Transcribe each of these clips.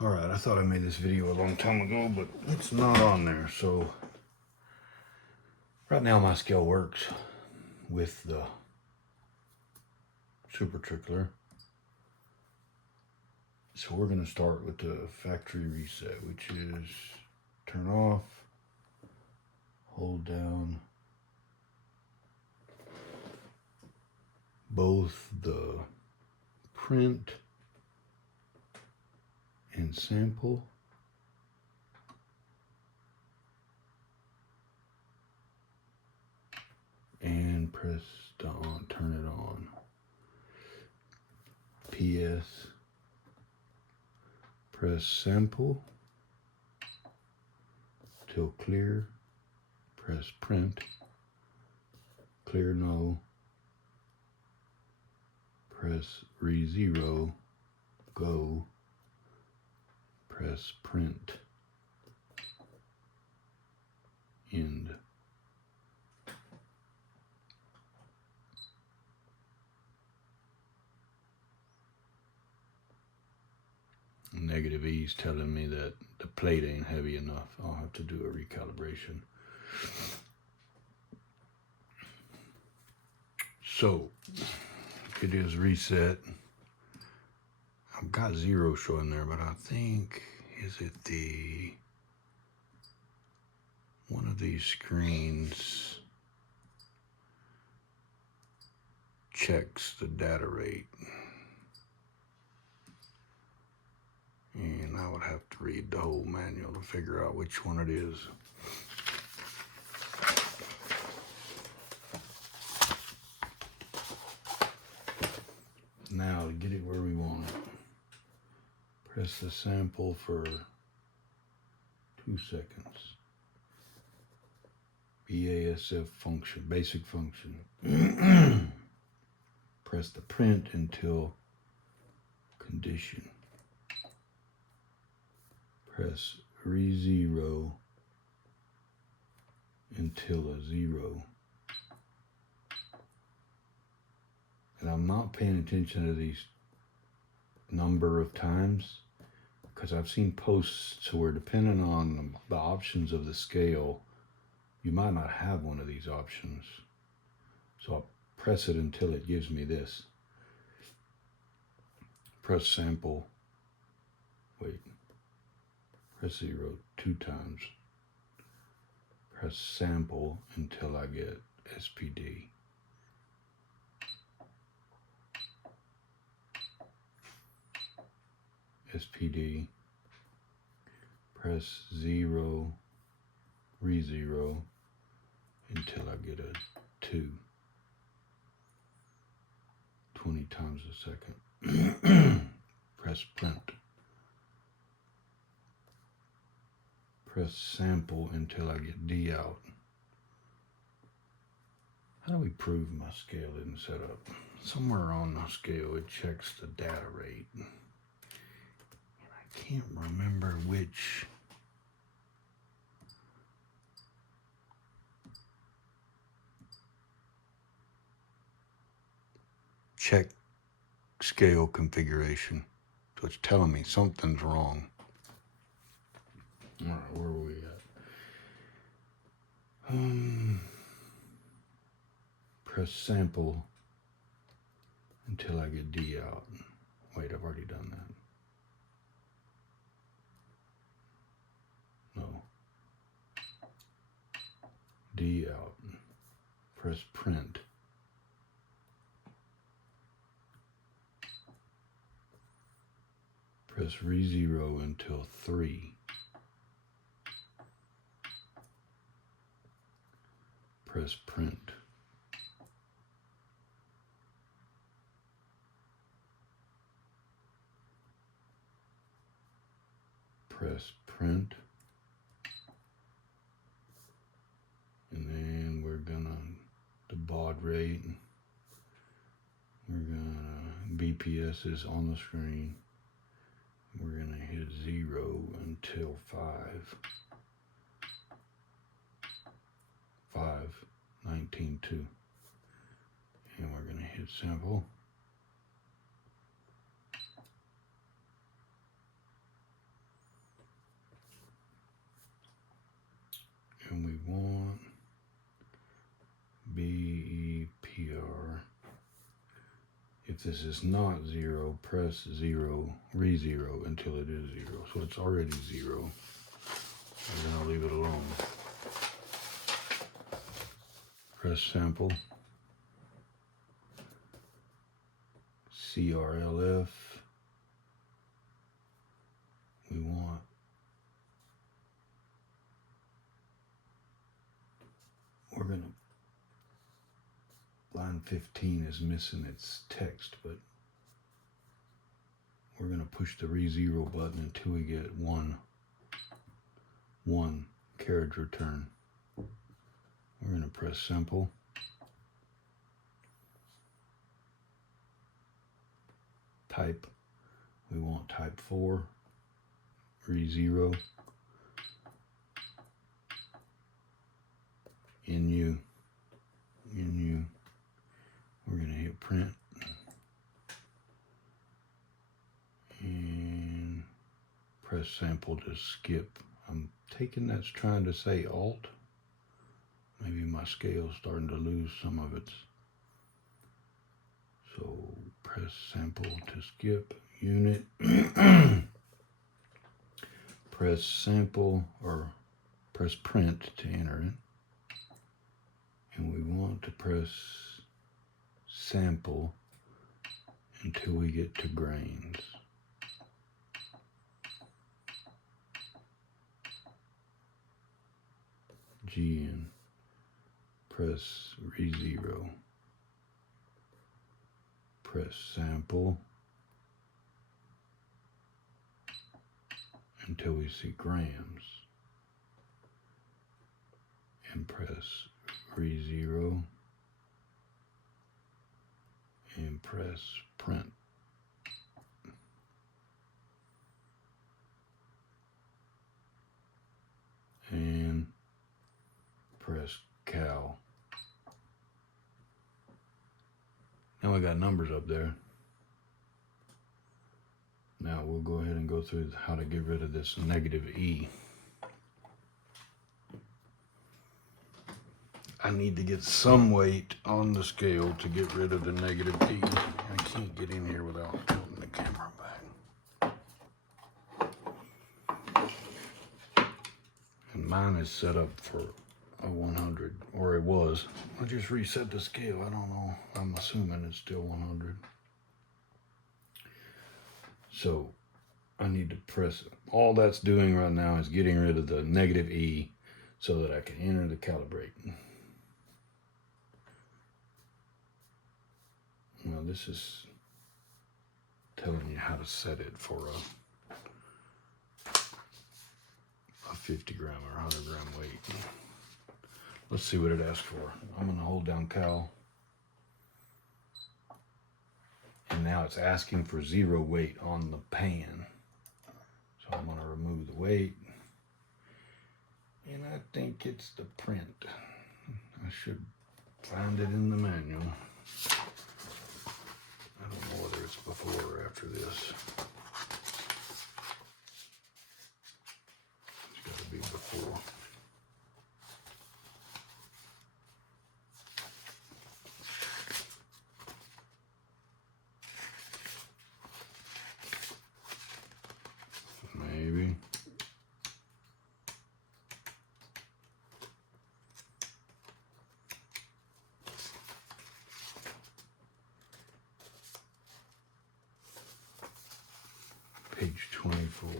Alright, I thought I made this video a long time ago, but it's not on there. So right now my scale works with the SuperTrickler. So we're going to start with the factory reset, which is turn off, hold down both the print and sample, and press the on, turn it on. PS, press sample till clear, press print, clear no, press re-zero, go, press print, end. Negative E is telling me that the plate ain't heavy enough. I'll have to do a recalibration. So it is reset. I've got 0 showing there, but I think, is it the one of these screens checks the data rate. And I would have to read the whole manual to figure out which one it is. Now to get it where we want it, press the sample for 2 seconds. BASF function, basic function. Press the print until condition. Press re-zero until a 0. And I'm not paying attention to these number of times because I've seen posts where, depending on the options of the scale, you might not have one of these options. So I'll press it until it gives me this. Press sample. Wait. Press 0 2 times. Press sample until I get SPD. SPD. Press 0, re-zero until I get a 2. 20 times a second. Press print. Press sample until I get D out. How do we prove my scale isn't set up? Somewhere on the scale it checks the data rate. And I can't remember which. Check scale configuration. So it's telling me something's wrong. All right, where were we at? Press sample until I get D out. Wait, I've already done that. No. D out. Press print. Press re-zero until 3. Press print. Press print. And then we're gonna, the baud rate, we're gonna, BPS is on the screen. We're gonna hit 0 until 5. 519.2. And we're gonna hit sample. want BEPR. If this is not 0, press 0, re-0 until it is 0. So it's already 0. And then I'll leave it alone. Press sample. CRLF. We want line 15 is missing its text, but we're going to push the re-0 button until we get one carriage return. We're going to press sample. Type, we want type 4, re-0, NU. We're going to hit print and press sample to skip. I'm taking that's trying to say alt. Maybe my scale's starting to lose some of its. So press sample to skip unit. Press sample or press print to enter it. And we want to press sample until we get to grains. GN. Press re-0. Press sample until we see grams. And press re-0 and press print. And press cal. Now we got numbers up there. Now we'll go ahead and go through how to get rid of this -E. I need to get some weight on the scale to get rid of the -E. I can't get in here without tilting the camera back. And mine is set up for a 100, or it was. I just reset the scale. I don't know. I'm assuming it's still 100. So I need to press. All that's doing right now is getting rid of the -E so that I can enter the calibrate. Now this is telling you how to set it for a 50 gram or 100 gram weight. Let's see what it asks for. I'm going to hold down cal. And now it's asking for 0 weight on the pan. So I'm going to remove the weight. And I think it's the print. I should find it in the manual. I don't know whether it's before or after this. It's got to be before. Maybe. Page 24.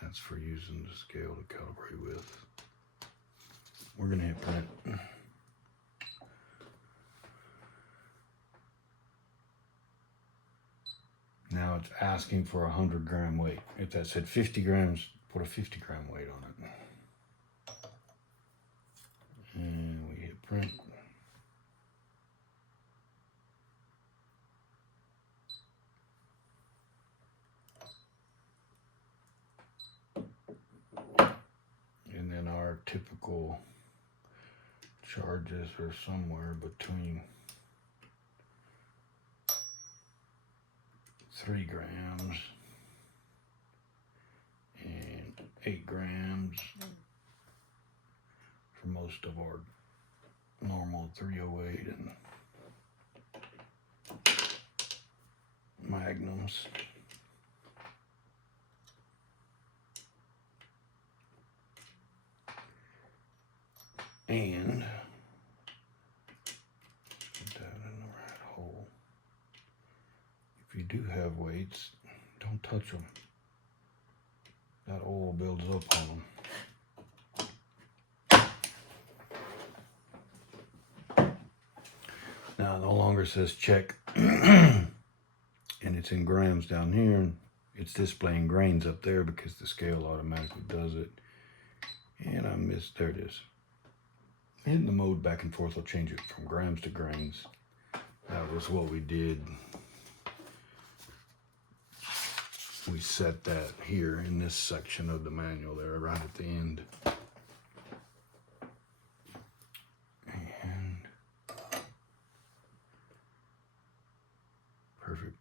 That's for using the scale to calibrate with. We're going to hit print. Now it's asking for a 100 gram weight. If that said 50 grams, put a 50 gram weight on it. And we hit print. And then our typical charges are somewhere between 3 grams and 8 grams for most of our normal 308 and magnums. And put that in the right hole. If you do have weights, don't touch them. That oil builds up on them. Now it no longer says check, and it's in grams down here, and it's displaying grains up there because the scale automatically does it. And I missed, there it is. Hitting the mode back and forth will change it from grams to grains. That was what we did. We set that here in this section of the manual there, right at the end. And perfect.